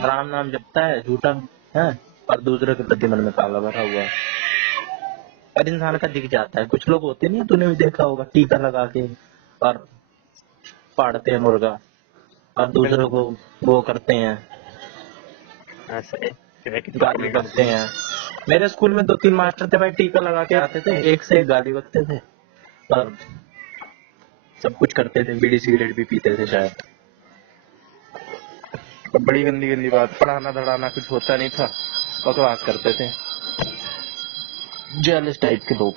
राम नाम जपता है झूठा है और दूसरे के प्रति मन में काला भरा हुआ है। और इंसान का दिख जाता है। कुछ लोग होते नहीं, तूने भी देखा होगा, टीका लगा के और पाड़ते हैं मुर्गा और दूसरों को वो करते हैं, ऐसे गाली करते हैं। मेरे स्कूल में 2-3 मास्टर थे भाई, टीका लगा के आते थे, एक से एक गाली बकते थे और सब कुछ करते थे, बीड़ी सिगरेट भी पीते थे शायद। और बड़ी गंदी गंदी बात, पढ़ाना धड़ाना कुछ होता नहीं था, बकवास करते थे, जेलस टाइप के लोग।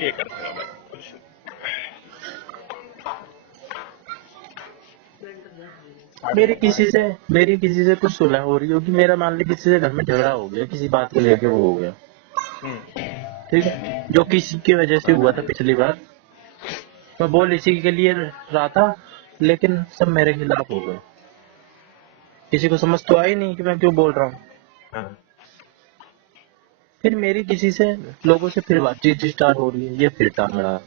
ये करते हो भाई कुछ। मेरी किसी से कुछ सुलह हो रही होगी, मेरा मान ली किसी से घर में झगड़ा हो गया, किसी बात को लेके वो हो गया, ठीक है, जो किसी की वजह से हुआ था पिछली बार। मैं बोल इसी के लिए रहा था, लेकिन सब मेरे खिलाफ हो गए। किसी को समझ तो आई नहीं कि मैं क्यों बोल रहा हूँ। फिर मेरी किसी से लोगों से फिर बातचीत स्टार्ट हो रही है, ये फिर टांग रहा।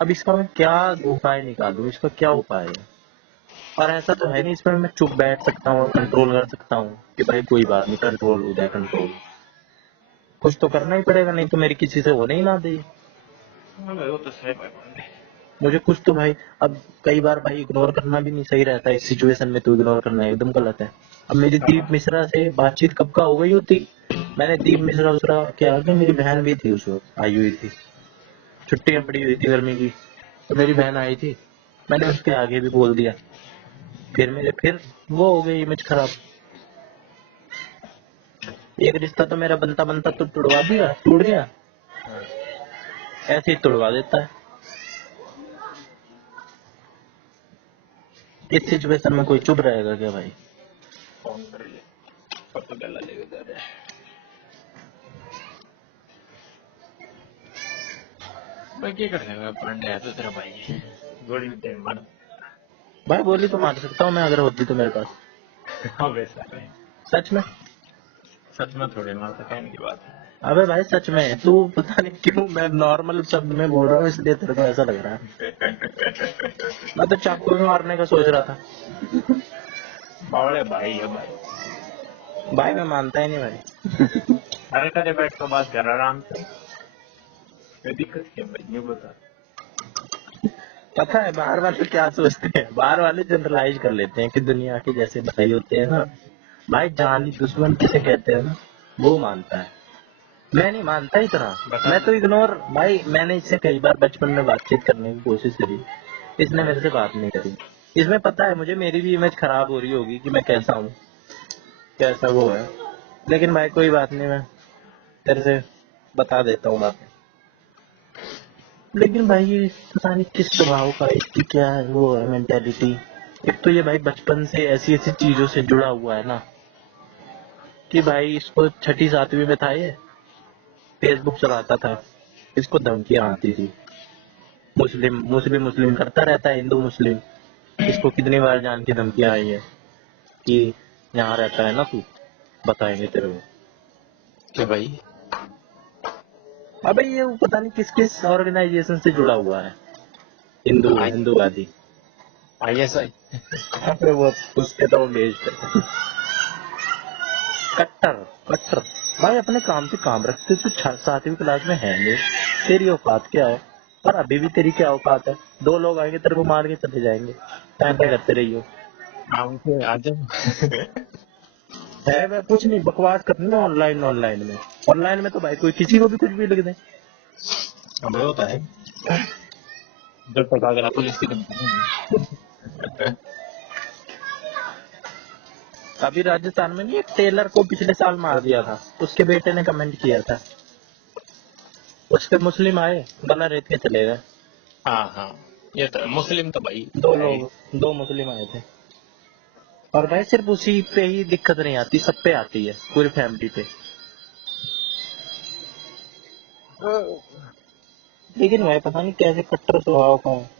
अब इसका मैं क्या उपाय निकालूं, इसका क्या उपाय है? और ऐसा तो है नहीं इसमें मैं चुप बैठ सकता हूँ, कंट्रोल कर सकता हूँ कि भाई कोई बात नहीं, कंट्रोल हो जाए कंट्रोल। कुछ तो करना ही पड़ेगा, नहीं तो मेरी किसी से होने ही ना दे। वो तो सही बात है। मुझे कुछ तो भाई, अब कई बार भाई इग्नोर करना भी नहीं सही रहता है इस सिचुएशन में, तो इग्नोर करना एकदम गलत है। अब मेरी दीप मिश्रा से बातचीत कब का हो गई होती, मैंने दीप मिश्रा उसरा क्या कि मेरी बहन भी थी उस वक्त, आई हुई थी, छुट्टियां पड़ी हुई थी गर्मी की, तो मेरी बहन आई थी, मैंने उसके आगे भी बोल दिया, फिर वो हो गई इमेज खराब। एक रिश्ता तो मेरा बनता बनता तो टूट गया, ऐसे ही तुड़वा देता है। इस सिचुएशन में कोई चुप रहेगा क्या भाई? फोन कर ले सब तो गला लेके जा रहे हैं। मैं क्या करेगा फ्रेंड है तो तेरा भाई है, गोली में तेरे मार। भाई गोली तो मार सकता हूँ मैं अगर होती तो मेरे पास। हाँ वैसा है, सच में। सच में थोड़ी मार सकते हैं की बात है। अबे भाई सच में, तू पता नहीं क्यों मैं नॉर्मल शब्द में बोल रहा हूँ इसलिए तेरे को ऐसा लग रहा है। मैं तो चाकू में मारने का सोच रहा था। बावड़े भाई है भाई। भाई मैं मानता ही नहीं भाई। अरे करे बैठ के बात कर आराम से, कोई दिक्कत क्या भाई ये बता। पता है बाहर वाले क्या सोचते हैं, बाहर वाले जनरलाइज कर लेते हैं कि दुनिया के जैसे भाई होते हैं ना, भाई जानी दुश्मन किसे कहते हैं ना, वो मानता है। मैं नहीं मानता इतना, मैं तो इग्नोर। भाई मैंने इससे कई बार बचपन में बातचीत करने की कोशिश करी, इसने मेरे से बात नहीं करी। इसमें पता है मुझे मेरी भी इमेज खराब हो रही होगी कि मैं कैसा हूँ, कैसा वो है, लेकिन भाई कोई बात नहीं, मैं तेरे से बता देता हूँ बात। लेकिन भाई ये पता नहीं किस स्वभाव का, इसकी क्या है वो है मेंटेलिटी। एक तो ये भाई बचपन से ऐसी ऐसी चीजों से जुड़ा हुआ है ना, कि भाई इसको 6ठी-7वीं में था ये, फेसबुक चलाता था, इसको धमकियां आती थी, मुस्लिम मुस्लिम मुस्लिम करता रहता है, हिंदू मुस्लिम। इसको कितनी बार जान की धमकियां आई है कि यहाँ रहता है ना तू, बताएंगे तेरे को। क्या भाई? अबे ये पता नहीं किस किस ऑर्गेनाइजेशन से जुड़ा हुआ है, हिंदूवादी। ISI। अरे वो उसके तो बेस्ड है। कट्टर कट्टर भाई, अपने काम से काम रखते तो 7वीं क्लास में है नहीं, तेरी औकात क्या है? और अभी भी तेरी क्या औकात है? 2 लोग आएंगे तेरे को मार के चले जाएंगे, टाइम क्या करते रहियो। काम से आजम। है मैं कुछ नहीं बकवास करनी ना, ऑनलाइन में तो भाई कोई किसी को भी कुछ भी लिख दे। अब होता है जब तक अगर पुलिस की धमकी नहीं। अभी राजस्थान में नहीं, एक टेलर को पिछले साल मार दिया था, उसके बेटे ने कमेंट किया था, उस पे मुस्लिम आए, गला रेत के चले गए। हाँ हाँ, ये तो मुस्लिम तो भाई 2 है ही। लोग, 2 मुस्लिम आए थे। और भाई सिर्फ उसी पे ही दिक्कत नहीं आती, सब पे आती है, पूरी फैमिली पे। लेकिन भाई पता नहीं कैसे कट्टर स्वभाव का है।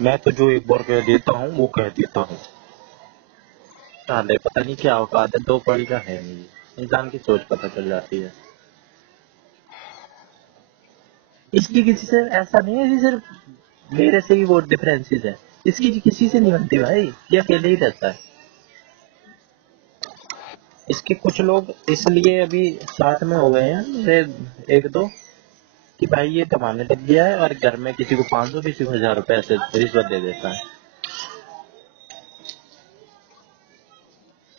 मैं तो जो एक बार कह देता हूँ वो कह देता हूँ, साले पता नहीं क्या औकात है, 2 पढ़ी का है नहीं, इंसान की सोच पता चल जाती है। इसकी किसी से ऐसा नहीं है कि सिर्फ मेरे से ही वो डिफरेंसेस है, इसकी किसी से नहीं बनती भाई, ये अकेले ही रहता है। इसके कुछ लोग इसलिए अभी साथ में हो गए हैं मेरे एक दो, कि भाई ये कमाने लग गया है और घर में किसी को 500 किसी को 1000 रुपए ऐसे रिश्वत दे देता है,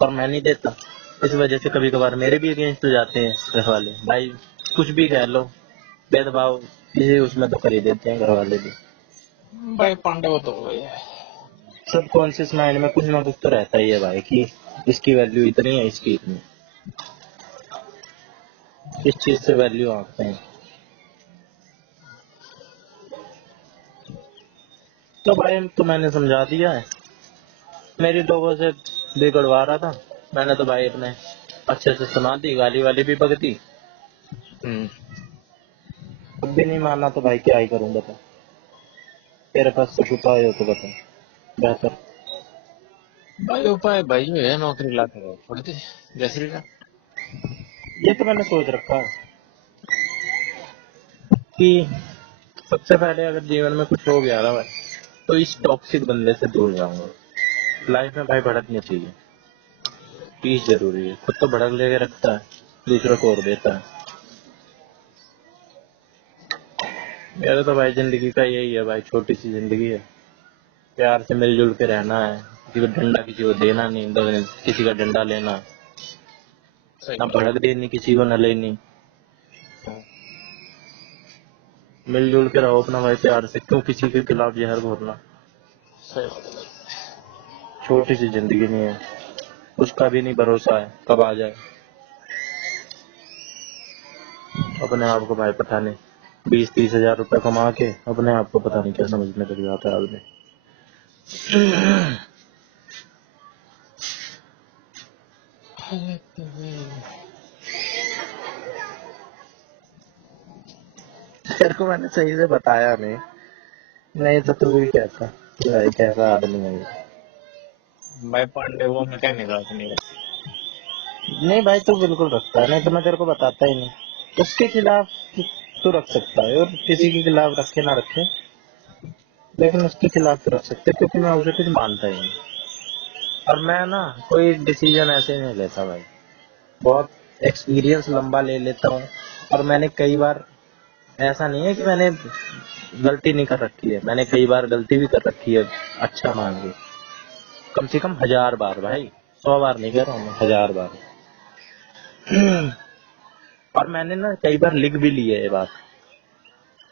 और मैं नहीं देता। इस वजह से कभी कभार मेरे भी अगेंस्ट हो जाते हैं घर वाले, भाई कुछ भी कह लो, भेदभाव किसी उसमें तो कर ही देते हैं घर वाले भी। भाई पांडे वो तो वही है। सबकॉन्शियस माइंड में कुछ ना कुछ तो रहता ही है भाई, कि इसकी वैल्यू इतनी है, इसकी इतनी, किस चीज से वैल्यू आंकते हैं। तो भाई तो मैंने समझा दिया है, मेरी लोगों से बिगड़वा रहा था, मैंने तो भाई अपने अच्छे से सुना दी, गाली वाली भी बक दी। अब भी नहीं माना तो भाई क्या ही करूं बता, तेरे पास कुछ उपाय हो तो बता बेहतर। भाई उपाय भाई जो है नौकरी ला कर छोड़ दे जैसे का। ये तो मैंने सोच रखा है कि सबसे पहले अगर जीवन में कुछ हो गया ना भाई, तो इस टॉक्सिक बंदे से दूर जाऊंगा। लाइफ में भाई भड़कनी चाहिए, पीस जरूरी है, खुद तो भड़क लेके रखता है, दूसरों को और देता है। मेरा तो भाई जिंदगी का यही है भाई, छोटी सी जिंदगी है, प्यार से मिलजुल के रहना है, किसी को डंडा किसी को देना नहीं, किसी का डंडा लेना, ना भड़क देनी किसी को, न लेनी। मिलजुल के रहो अपना भाई प्यार से, क्यों किसी के खिलाफ जहर घोरना। छोटी सी जिंदगी नहीं है, उसका भी नहीं भरोसा है कब आ जाए। अपने आप को भाई पता नहीं 20-30 हजार रुपए कमा के अपने आप को पता नहीं क्या समझने लग जाता है आदमी। तेरे को मैंने सही से बताया नहीं, नहीं तो तू भी कहता कि भाई कैसा आदमी है ये। भाई पांडे वो मैं क्या निकाल नहीं रहा। नहीं भाई तू बिल्कुल रखता है, नहीं तो मैं तेरे को बताता ही नहीं। उसके खिलाफ तू रख सकता है, और किसी के खिलाफ रखे ना रखे, लेकिन उसके खिलाफ तो रख सकते, क्योंकि मैं उसे कुछ मानता ही नहीं। और मैं ना कोई डिसीजन ऐसे नहीं लेता भाई, बहुत एक्सपीरियंस लंबा ले लेता हूँ। और मैंने कई बार, ऐसा नहीं है कि मैंने गलती नहीं कर रखी है, मैंने कई बार गलती भी कर रखी है, अच्छा मान के, कम से कम 1000 बार भाई, 100 बार नहीं कह रहा हूँ मैं, 1000 बार। और मैंने ना कई बार लिख भी ली है ये बात,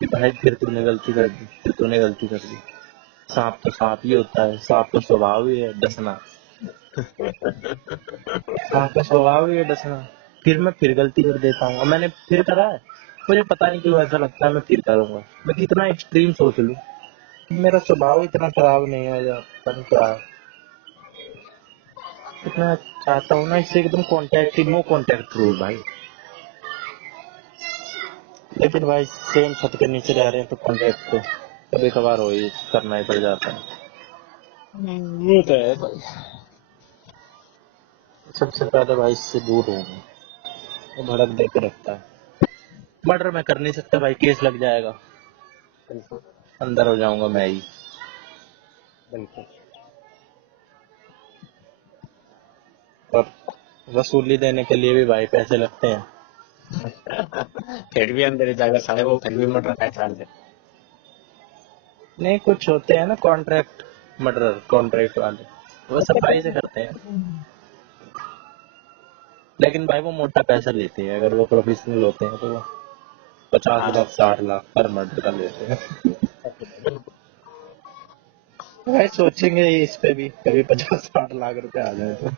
कि भाई फिर तूने गलती कर दी, फिर तूने गलती कर दी। सांप तो सांप ही होता है, सांप का स्वभाव ही है डसना, सांप का स्वभाव ही है डसना। फिर मैं फिर गलती कर देता हूँ, और मैंने फिर करा है, मुझे पता नहीं क्यों ऐसा लगता है मैं फिर करूंगा। मैं कितना एक्सट्रीम सोच लूं, मेरा स्वभाव इतना खराब नहीं है, या पता नहीं क्या है। इतना चाहता हूँ ना इससे एकदम कॉन्टेक्ट ही, नो कॉन्टेक्ट रूल भाई। लेकिन भाई सेम छत के नीचे रह रहे हैं तो कॉन्टेक्ट तो कभी कभार हो ही करना ही पड़ जाता है। वो तो है भाई। सबसे पहले भाई इससे दूर रहूंगा, वो भड़क दे के रखता है। मर्डर मैं कर नहीं सकता भाई, केस लग जाएगा, बिल्कुल अंदर हो जाऊंगा मैं ही। बिल्कुल। और वसूली देने के लिए भी भाई पैसे लगते हैं। फिर भी अंदर ही जाएगा साले वो फिर भी मर्डर का चार्ज है। नहीं कुछ होते हैं ना कॉन्ट्रैक्ट मर्डर, कॉन्ट्रैक्ट वाले, वो सफाई से करते हैं, लेकिन भाई वो मोटा पैसा लेते हैं। अगर वो प्रोफेशनल होते हैं तो वो 50 लाख 60 लाख पर मर्डर का लेते हैं। भाई सोचेंगे इस पे भी कभी 50-60 लाख रुपए आ जाए तो।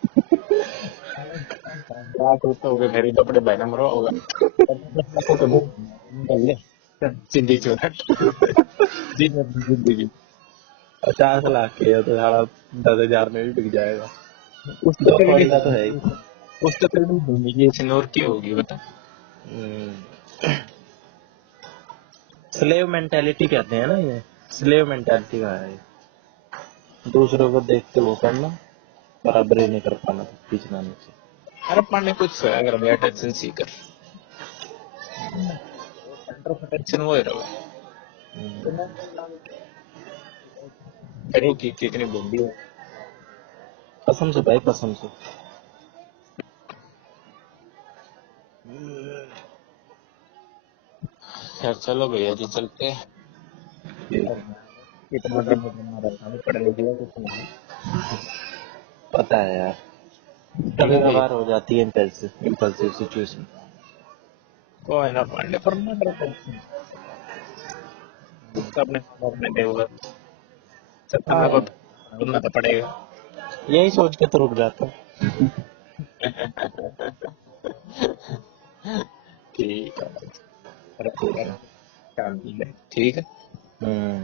लाख रुपए हो गए मेरे कपड़े बहना मरो होगा। निकल ले सिंधी चौधट जिंदगी 50 लाख के हो तो सारा 10 हजार में भी बिक जाएगा। उस तो दो फिर भी कौड़ी का तो है ही। उस तो फिर भी जिंदगी सिनोर की होगी बता। स्लेव मेंटेलिटी कहते हैं ना ये, स्लेव मेंटेलिटी का है ये। दूसरों को देख के वो करना, बराबरी नहीं कर पाना पीछे आने से। अरे पांडे कुछ अगर मैं टेंशन सीकर टेंशन वो रहा करो कि कितनी बंदी हो कसम से भाई, कसम से। यार चलो भैया जी चलते हैं इतना दिन हमारा पढ़ने के लिए कुछ नहीं पता है यार, ठीक कभी है भाई कभार हो जाती है इम्पल्सिव सिचुएशन। कोई ना पढ़ने पर ना डरते अपने अपने देवगा सपना को ढूंढना तो पड़ेगा यही सोच के तो रुक जाता हूँ। ठीक है शांति है ठीक है हम्म।